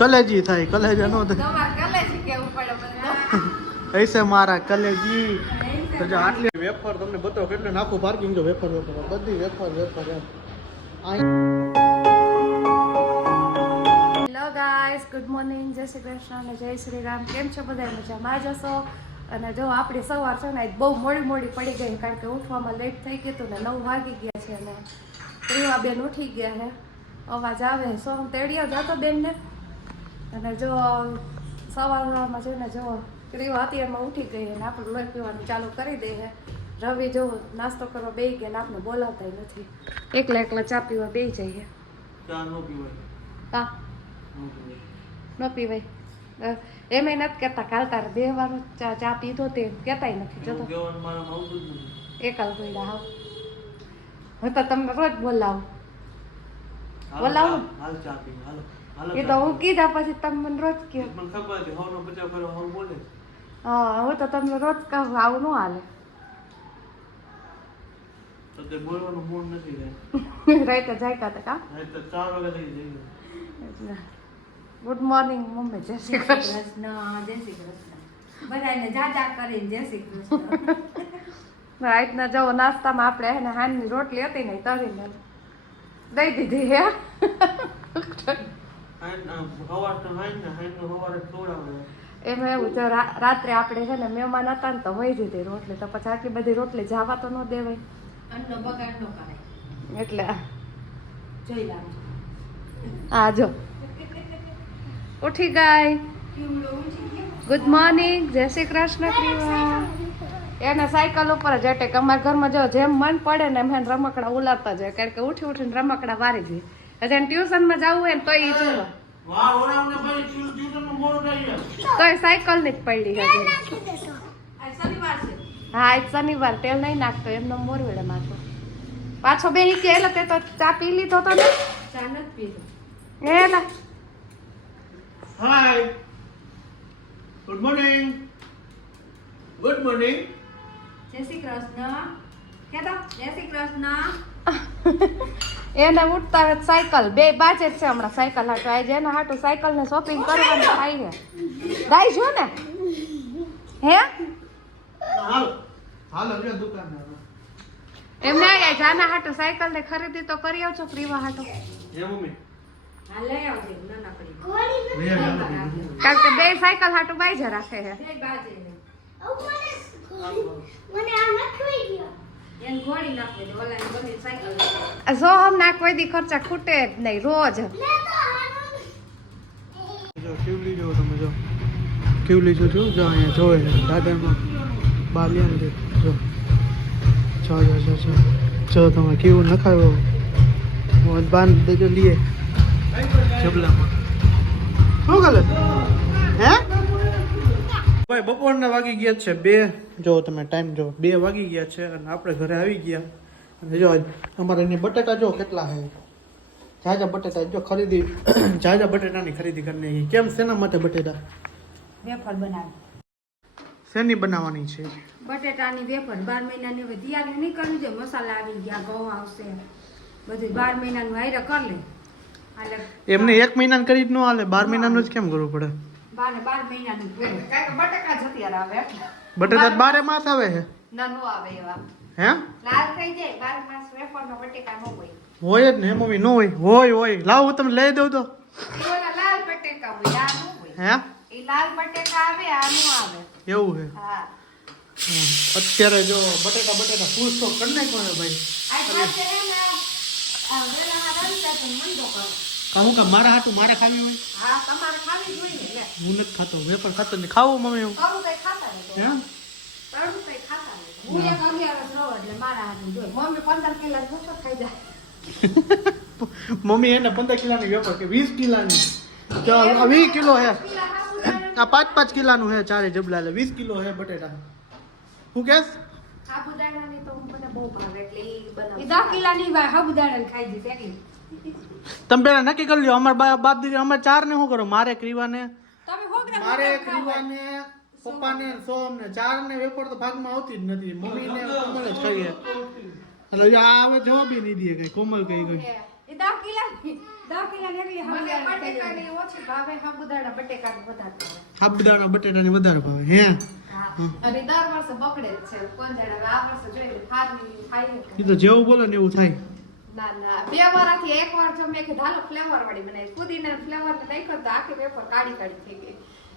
कलेजी था कलेजा नो તમારે કલેજી કેવું પડે બધું ऐसे मारा कलेजी तो जो आटली वेफर तुमने बताओ કેટલે નાખો પાર્કિંગ જો વેફર બધી wafer hello guys good morning જય શ્રી કૃષ્ણ અને જય શ્રી રામ કેમ છો બધા મજામાં જશો અને જો આપણી સવાર છે ને બહુ મોડી પડી ગઈ કારણ કે ઉઠવામાં લેટ થઈ ગયું હતું ને 9 વાગી ગયા છે અને પ્રિયા બેન ઉઠી ગયા છે અવાજ આવે સોમ તેડિયા જતો બેનને અને જો સવારમાં છે ને જો પ્રિયા અત્યારમાં ઉઠી ગઈ અને આપણે લોહી પીવાનું ચાલુ કરી દઈએ રવિ જો નાસ્તો કરવા બેસી ગયા ને આપણે બોલાવતા નથી એકલા ચા પીવા બેસી જઈએ ચા નો પીવાય હા ન પીવાય એમ નથી કહેતા કાલ તારે 2 વાર ચા પીધો તે કહેતાય નથી જતો એકલ પીડા હાવ હું તો તમને રોજ બોલાવું હાલ ચા પી હાલો એ તો હું કીધા પછી તમે મને રોજ કહો મને ખબર છે હોનો બચાવ કરો હોન બોલે હા હું તો તમને રોજ કહું આવું ન હાલે તો તે બોલવાનું મૂડ નથી રાઈતે જાય કા કા રહે તો 4 વાગે થઈ જાય ગુડ મોર્નિંગ મમ્મી જય શ્રી કૃષ્ણ જય શ્રી કૃષ્ણ બધાને જાજા કરીને જય શ્રી કૃષ્ણ રાઈતના જવો નાસ્તામાં આપણે હે ને હાનની રોટલી હતી ને તળીને દઈ દીધી હે એમાં એવું જો રાત્રે આપણે છે ને મહેમાન હતા ને તો વહી દીધી રોટલી તો પછી આટલી બધી રોટલી જાવા તો ન દેવાય અન્નનો બગાડ ન કરાય એટલે જોઈ લાવજો આ જો ઉઠી ગઈ કેવડો ઊંચી ગયો ગુડ મોર્નિંગ જય શ્રી કૃષ્ણ પ્રિયા એને સાયકલ ઉપર જ અટેક અમારા ઘરમાં જો જેમ મન પડે ને એમ એને રમકડા ઉલાડતા જાય કારણ કે ઉઠીને રમકડા વારી જાય હજી ટ્યુશનમાં જવું હોય ને તો એ જોવો તોય સાયકલ ની જ પડી હજી આ શનિવાર છે હા આજ શનિવાર તેલ નહીં નાખતો એમનો મોરવેડે માથો પાછો બે કે એટલે તે તો ચા પી લીધો તો ને ચા નથી પીધો એલા હાય ગુડ મોર્નિંગ જય શ્રી કૃષ્ણ કેતો જય શ્રી કૃષ્ણ એને ઉઠતા હોય સાયકલ બે બાજે જ છે હમણાં સાયકલ હાટો આજે એના હાટું સાયકલ ને શોપિંગ કરવાનું થાય છે દાઈ જો ને હે હાલ હાલ હવે દુકાન એમને જાના હાટું સાયકલ ને ખરીદી તો કરી આવજો પ્રીવા હાટો હે મમ્મી હા લઈ આવજે નાનકડી કારણ કે બે સાયકલ હાટું બાઈજા રાખે છે બે બાજે મને આ નખવી ગયો એને ગોળી નાખી દે ઓલા બની સાયકલ જો હમણાં કોઈ દી ખર્ચા ખૂટે જ નહીં રોજ જો કેવલી જો તમે જો કેવલી જો અહીંયા જોવે દાદામાં બાલિયાન દે જો તમે કેવું નખાયો હું બાંધ દેજો લીએ જબલામાં શું ગલે હે ભાઈ બપોરના વાગી ગયા છે 2 જો તમે ટાઈમ જો 2 વાગી ગયા છે અને આપણે ઘરે આવી ગયા અને જો અમારે એની બટેટા જો કેટલા છે જાજા બટેટા જો ખરીદી જાજા બટેટાની ખરીદી કરીને કેમ શેના માટે બટેટા વેફર બનાવી શેની બનાવવાની છે બટેટાની વેફર 12 મહિનાની હવે તૈયારી નહીં કરવી છે મસાલા આવી ગયા ઘઉં આવશે બધું 12 મહિનાનું હાઈરા કરી લે હાલે એમને 1 મહિનાનું કરી જ ન હાલે 12 મહિનાનું જ કેમ કરવું પડે 12 મહિનાનું કારણ કે બટાકા જ અત્યારે આવે એટલે બટેટા 12 માસ આવે છે ના નો આવે એવા હે લાલ થઈ જાય 12 માસ વેફરનો બટેકા નો હોય હોય જ ને મમ્મી ન હોય લાવ હું તમને લઈ દઉં તો એ ઓલા લાલ બટેકા હોય આ નો હોય હે એ લાલ બટેકા આવે આ નો આવે એવું છે હા અત્યારે જો બટેટા ફૂલ તો કરી નાખ્યો ભાઈ આ ખાતે હે ને આ વેલા હારા તો મંદો કરો કહું કે મારા હાટું મારે ખાવી હોય હા તમારે ખાવી જોઈએ લે હું નથી ખાતો વેફર ખાતો નહીં ખાવું મમ્મી હું કરું તઈ ખાતા ને હે કરું તઈ ખાતા ને હું એક 11 રહો એટલે મારા હાથનું જોઈ મમ્મી 15 કિલો મુઠો ખાઈ જાય મમ્મી એને 15 કિલોની વેફર કે 20 કિલોની તો 20 કિલો હે આ 5 કિલોનું હે ચારે જબલા એટલે 20 કિલો હે બટેટા હું કેસ સાબુદાણાની તો મને બહુ ભાવે એટલે ઈ બનાવું એ 10 કિલોની સાબુદાણા ખાઈ જશે એકલી તમે પેલા નક્કી કરી લ્યો અમાર બાપ દીદી અમે 4 ને શું કરો મારે ક્રીવાને તમે હોગરા મારે ક્રીવાને પપ્પાને સોમને 4 ને વેફર તો ભાગમાં આવતી જ નથી મમ્મીને કોમલ જ ખાઈએ એટલે આ હવે જવાબ નહીં દે કઈ કોમલ કઈ ગઈ એ 10 કિલોની 10 કિલોની એકલી મને સાબુદાણા બટેકાની ઓછી ભાવે, સાબુદાણા બટેકાની વધારે ભાવે. સાબુદાણા બટેટાની વધારે ભાવે હે હા. અને દર વર્ષે બગડે જ છે. કોણ જાણે હવે આ વર્ષે જોઈએ ખાધી ખાઈ એ તો જેવું બોલો ને એવું થાય. ના ના 2 વારથી એક વાર જો મેં કીધું હાલો ફ્લેવર વાળી બનાવી, પુદીના ફ્લેવર ને નાખ્યો તો આખી વેફર કાળી કાળી થઈ ગઈ.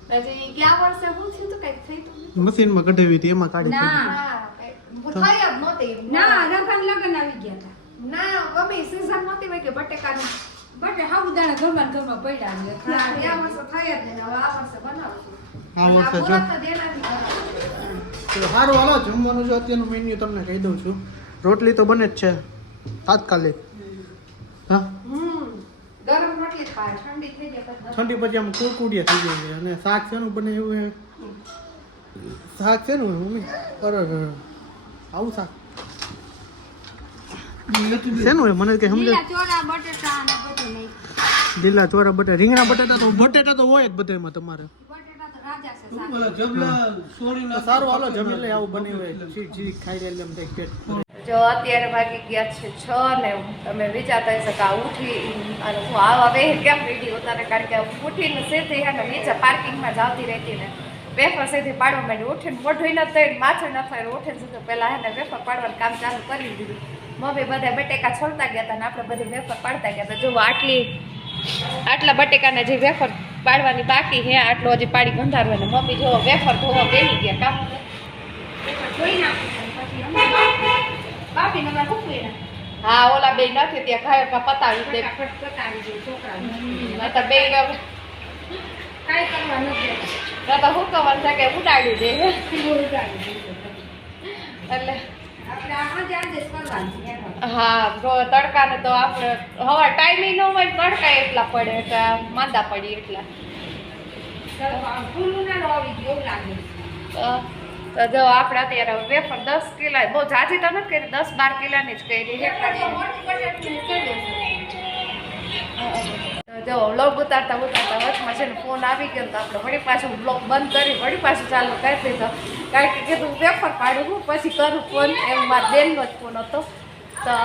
પછી ગયા વર્ષે શું થયું હતું, કઈક થઈ હતું મશીનમાં કઢાવી હતી એમાં કાઢી ના. નાખી. થઈ જ નહોતી. ના રંગન લગન આવી ગયા હતા ના ગમે સીઝન નહોતી હોય કે બટેકાની. બટે સાબુદાણા ઘરમાં પડ્યા છે ગયા વર્ષે થઈ જ નહીં. હવે આ વર્ષે બનાવશું. આ વર્ષે જો. મુહૂર્ત દેનારી બનાવશું. તો સારું હાલો જમવાનું જો અત્યારનું મેન્યુ તમને કહી દઉં છું. રોટલી તો બને જ છે તાત્કાલિક. હા ગરમ રોટલી જ ખાય, ઠંડી થઈ જાય પછી ઠંડી પછી આમ કુરકુડિયા થઈ જાય છે. અને શાક શેનું બને એવું છે? શાક શેનું મમ્મી? આવું શાક શેનું હોય મને કઈ સમજાય. લીલા ચોળા બટેટા અને બધું નહીં લીલા ચોરા બટેટા, રીંગણા બટેટા તો હોય જ બધામાં તમારે. બટેટા તો રાજા છે શાક. સારું હાલો જમી લઈ આવું બની હોય ચીજ ખાઈ લે એટલે એમ કંઈક પેટ ભરે. જો અત્યારે વાગી ગયા છે 6 ને તમે વિચારતા હશો કે આ ઉઠી અને હું આવા બે કેમ રેડી ઉતારે, કારણ કે ઉઠીને સીધી હે ને નીચે પાર્કિંગમાં જ આવતી રહેતી ને વેફર સીધી પાડવા માંડી. ઉઠીને મોઢું ન થઈ માથું ન થાય, ઉઠીને સીધું પહેલાં હે ને વેફર પાડવાનું કામ ચાલુ કરી દીધું. મમ્મી બધા બટેકા છોલતા ગયા હતા ને આપણે બધી વેફર પાડતા ગયા હતા. જો આટલા બટેકાને જે વેફર પાડવાની બાકી હે આટલો હજી પાડી બંધારવા ને મમ્મી જો વેફર ધોવા બેસી ગયા કામ ધોઈ નાખું પછી અમે બાફી નગર મૂકવી ને હા ઓલા બે નથી ત્યાં ખાયો પતાવી દે ફટાફટ પતાવી દઉં છોકરાને. નતર બે કાંઈ કરવા નથી નતર હુકવવાનું છે કે ઉડાડી દે ઉડાડી દઉં. એટલે આપણે આજે adjust કરવાનું છે એનો. હા જો તડકાને તો આપણે હવા ટાઈમિંગ ન હોય તડકા એટલા પડે એટલે માંદા પડી એટલા ફૂલું ના આવી ગયું એવું લાગે. તો જો આપણે અત્યારે વેફર 10 કિલો બહુ જાજી તો નથી કરી, 10-12 કિલોની જ કરી છે. મોટી બટેટાની કરી દઉં. જો વ્લોગ ઉતારતા વચમાં છે ને ફોન આવી ગયો તો આપણે વળી પાછું વ્લોગ બંધ કરી વળી પાછું ચાલુ કરી દીધો, કારણ કે કીધું વેફર પાડું હું પછી કરું ફોન, એમ મારા બેનનો જ ફોન હતો. તો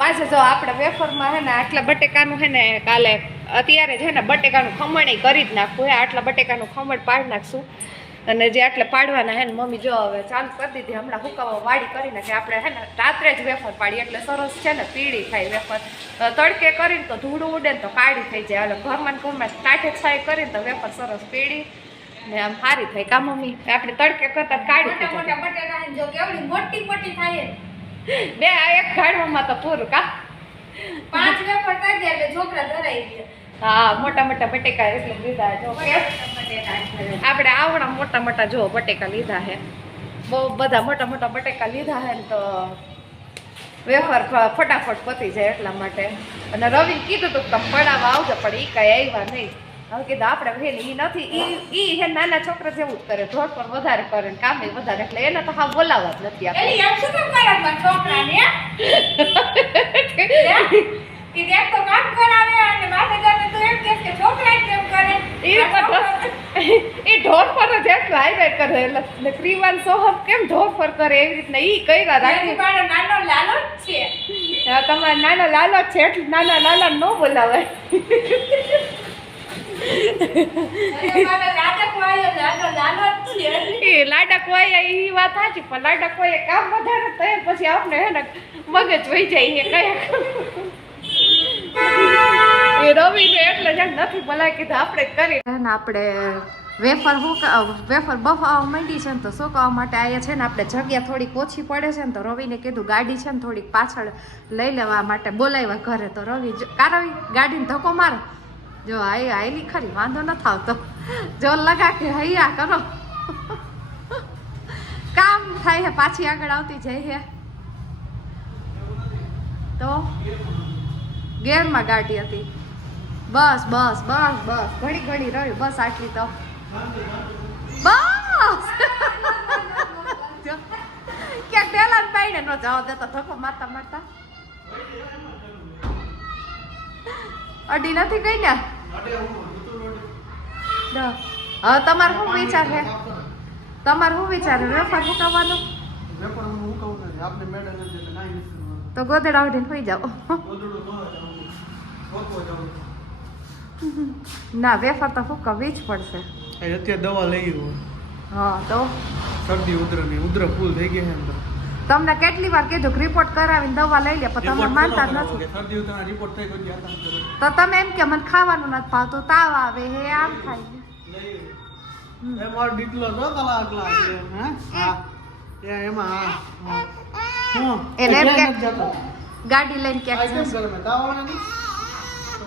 પાછું જો આપણે વેફરમાં હે ને આટલા બટેકાનું હે ને કાલે અત્યારે છે ને બટેકાનું ખમણ કરી જ નાખવું હે, આટલા બટેકાનું ખમણ પાડી નાખશું. અને જે આટલે પાડવાના હે ને મમ્મી જો હવે ચાલુ કરી દીધી, હમણાં હુકાવા વાડી કરીને કે આપણે હે ને રાત્રે જ વેફર પાડીએ એટલે સરસ છે ને પીળી થાય વેફર. તડકે કરીને તો ધૂળું ઉડે ને તો કાળી થઈ જાય, એટલે ઘરમાં ટાઢે છાય કરીને તો વેફર સરસ પીળી ને આમ સારી થાય. કા મમ્મી આપણે તડકે કરતા કાળી થઈ મોટા જાય. મોટા બટેટા જો કેવડી મોટી મોટી થાય બે આ એક ગાડવામાં તો પૂરું કા 5 વેફર કરી દે એટલે છોકરા ધરાઈ ગયા. હા મોટા મોટા બટેકા એટલે લીધા જો આપણે આવડા મોટા મોટા જો બટેકા લીધા હે, બહુ બધા મોટા મોટા બટેકા લીધા હે ને તો વેફર ફટાફટ પતી જાય એટલા માટે. અને રવિને કીધું તું તમે પડાવવા આવજો પણ એ કાંઈ આવ્યા નહીં. હવે કીધું આપણે હે ને એ નથી ઈ હે નાના છોકરા જેવું જ કરે, ઢોર પર વધારે કરે ને કામે વધારે, એટલે એને તો હા બોલાવવા જ નથી આપણે. એલી એમ શું કેમ કરે મારા છોકરાને કે દેખ તો કામ કરાવે અને માથે જાતે તો એમ કહે કે છોકરા કેમ કરે એ ઢોર પર જ એટલું હાઈવે કરે, એટલે ક્રીવાન સોહમ કેમ ઢોર પર કરે એવી રીતના ઈ કર્યા રાખી. મારો નાનો લાલો જ છે. તમારા નાના લાલો છે એટલે નાના લાલા ન બોલાવે. મારા લાડક વાયો લાલો જ છે. એ લાડક હોય એ વાત સાચી, પણ લાડક હોય કામ વધારે થાય પછી આપણે હે ને મગજ વહી જાય એ કયા એ રવિ ને એટલે જ નથી બોલાય કીધું આપણે કરી. આપણે વેફર બફાવા માંડી છે ને તો સુકાવા માટે આવ્યા છે ને આપણે જગ્યા થોડીક ઓછી પડે છે ને તો રવિને કીધું ગાડી છે ને થોડીક પાછળ લઈ લેવા માટે બોલાવ્યા ઘરે. તો રવિ રવિ ગાડીને ધક્કો મારે જો આયલી ખરી વાંધો ન આવતો, જો લગા કે હૈયા કરો કામ થાય છે, પાછી આગળ આવતી જાય છે. તો ગેરમાં ગાડી હતી, બસ બસ બસ બસ ઘડી ઘડી રહ્યું બસ આટલી તો બસ ક્યાંક પેલા પાઈને નો જવા દેતો ધક્કો મારતા મારતા. અડી નથી ગઈ ને. હવે તમારે શું વિચાર છે? તમારે શું વિચાર વેફર મુકાવવાનો? તો ગોદડા ઉઠીને સુઈ જાઓ. રોકવો જાઉં ના વેફર તો ફૂકવવી જ પડશે. અત્યારે દવા લઈ ગયો હા તો શરદી ઉધર ફૂલ થઈ ગઈ છે અંદર. તમને કેટલી વાર કીધું કે રિપોર્ટ કરાવીને દવા લઈ લે પણ તમે માનતા જ નથી. શરદી ઉધર રિપોર્ટ થઈ ગયો આરામ કરો. તો તમે એમ કે મને ખાવાનું નથી ભાવતું, તાવ આવે હે આમ થાય એ મારો દીકલો જો કલાક લાગે હે હા એમાં હા હું એને એમ કે નથી જતો. ગાડી લઈને આ ક્યાંક કેમ જશે. કરે મેં તાવ આવે નથી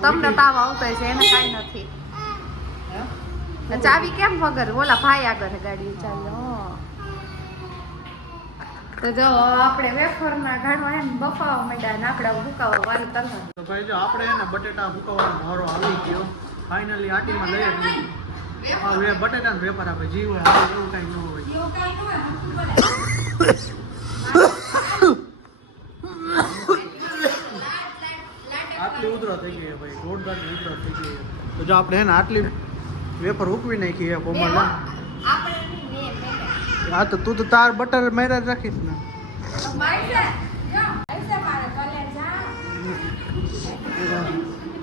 તમને તાવ આવતો હશે એને કાંઈ નથી. હે ચાવી કેમ વગર ઓલા ભાઈ આગળ ગાડી ચાવી. તો જો આપણે વેફરના ઘાણવા એમ બફાવા માંડ્યા ને આપણે ભૂકાવા વારી તલવા. તો ભાઈ જો આપણે એને બટેટા ભૂકવાનો મોરો આવી ગયો ફાઇનલી આટીમાં લઈ જ લીધી. હા વે બટેટા ને વેપાર આપે જીવ હોય આપણે એવું કઈ ન હોય. આટલી ઉધરો થઈ ગઈ છે ભાઈ જોરદાર ઉધરો થઈ ગઈ છે. તો જો આપણે હે ને આટલી વેફર ઉકવી નાખી છે કોમલ. હા તો તું તો તાર બટર મેરા જ રાખીશ ને.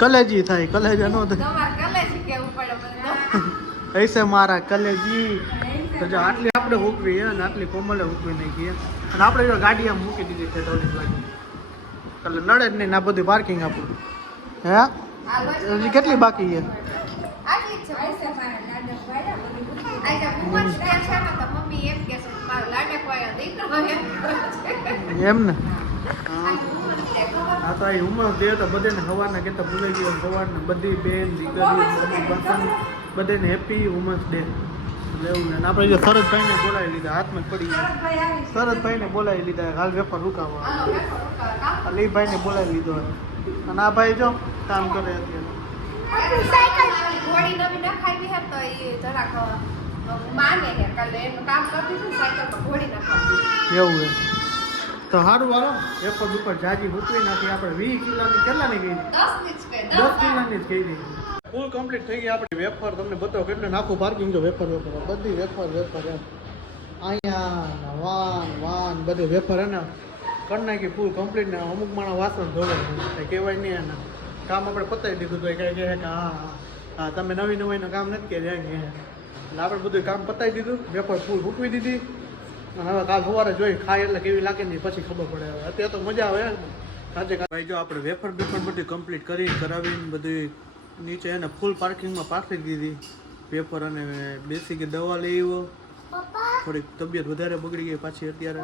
કલેજી થાય કલેજા નો થાય ऐसे મારા કલેજી. તો જો આટલી આપણે ઉકવી છે અને આટલી કોમલે ઉકવી નાખી છે અને આપણે જો ગાડી આમ મૂકી દીધી છે થોડી વાગે એટલે નડે જ નહીં. આ બધું પાર્કિંગ આપણું હે હજી કેટલી બાકી છે. એમ ને હા તો આ ઉમર દે તો બધાને સવારના કહેતા ભૂલાઈ ગયો સવારના બધી બેન દીકરી બધાને હેપી વુમન્સ ડે એટલે એવું ને આપણે જો શરદભાઈને બોલાવી લીધા હાથમાં પડી ગયા. શરદભાઈને બોલાવી લીધા હાલ વેપાર રૂકાવવા એટલે એ ભાઈને બોલાવી લીધો અને આ ભાઈ જો કામ કરે અત્યારે. ઘોડી નવી નખાવી હે તો એ જરાક માને હે કાલે એનું કામ કરતી હતી સાયકલ પર ઘોડી નખાવી એવું હે તો સારું હાલો વેપાર ઉપર જાજી મૂકવી નાખી આપણે 20 કિલોની કેટલાની ગઈ 10 ની જ કે 10 કિલોની જ ગઈ હતી. ફૂલ કમ્પ્લીટ થઈ ગઈ આપણી વેફર. તમને બતાવો કેટલું નાખું પાર્કિંગ જો વેફર બધી વેફર એમ અહીંયા વાન બધી વેફર હે ને કરી નાખી ફૂલ કમ્પ્લીટ ને અમુક માણસ વાસણ ધોવે કંઈ કહેવાય નહીં એને કામ આપણે પતાવી દીધું તો એ કહે કે હા તમે નવીનું કામ નથી કર્યા કે એટલે આપણે બધું કામ પતાવી દીધું વેફર ફૂલ મૂકવી દીધી અને હવે કાલ સવારે જોઈ ખાય એટલે કેવી લાગે ને પછી ખબર પડે. હવે અત્યારે તો મજા આવે સાચે ભાઈ જો આપણે વેફર બધું કમ્પ્લીટ કરી કરાવીને બધું નીચે એને ફૂલ પાર્કિંગમાં પાથરી દીધી વેફર અને બેસી ગઈ દવા લઈ આવ્યો. થોડીક તબિયત વધારે બગડી ગઈ પાછી અત્યારે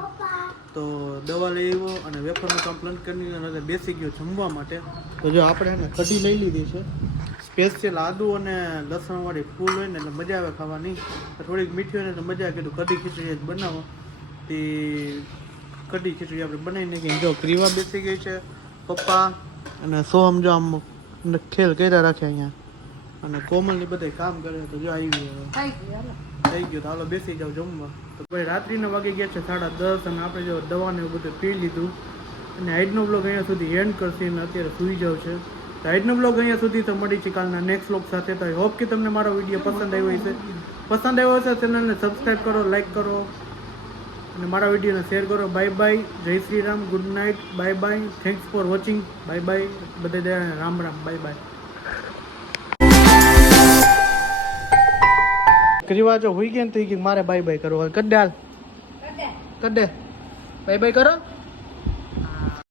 તો દવા લઈ આવ્યો અને વેફરનું કામ પ્લાન કરીને બેસી ગયો જમવા માટે. તો જો આપણે એને કઢી લઈ લીધી છે સ્પેશિયલ આદુ અને લસણવાળી ફૂલ હોય ને એટલે મજા આવે ખાવાની. થોડીક મીઠી હોય ને એટલે મજા કીધું કઢી ખીચડી જ બનાવો તે કઢી ખીચડી આપણે બનાવી નાખી. જો ક્રીવા બેસી ગઈ છે પપ્પા અને સોહમ જો આમ ખેલ કર્યા રાખે અહીંયા અને કોમલની બધા કામ કરે તો જો આવી ગયો થઈ ગયો તો હાલો બેસી જાવ જમવા. તો ભાઈ રાત્રિના વાગી ગયા છે 10:30 અને આપણે જો દવાને એવું બધું પી લીધું અને આજનો બ્લોગ અહીંયા સુધી એન્ડ કરશે અને અત્યારે સૂઈ જાવ છે. તો આજનો બ્લોગ અહીંયા સુધી તો મળી છે કાલના નેક્સ્ટ બ્લોગ સાથે. તો આઈ હોપ કે તમને મારો વિડીયો પસંદ આવ્યો હશે. પસંદ આવ્યો હશે ચેનલને સબસ્ક્રાઈબ કરો, લાઈક કરો અને મારા વિડીયોને શેર કરો. બાય બાય, જય Shri Ram, good night, bye bye, thanks for watching, bye bye, બધા રામ રામ, બાય બાય. કરીવા જો હોઈ ગયા ને તો મારે બાય બાય કરો. કડે હાલ કડે બાય બાય કરો.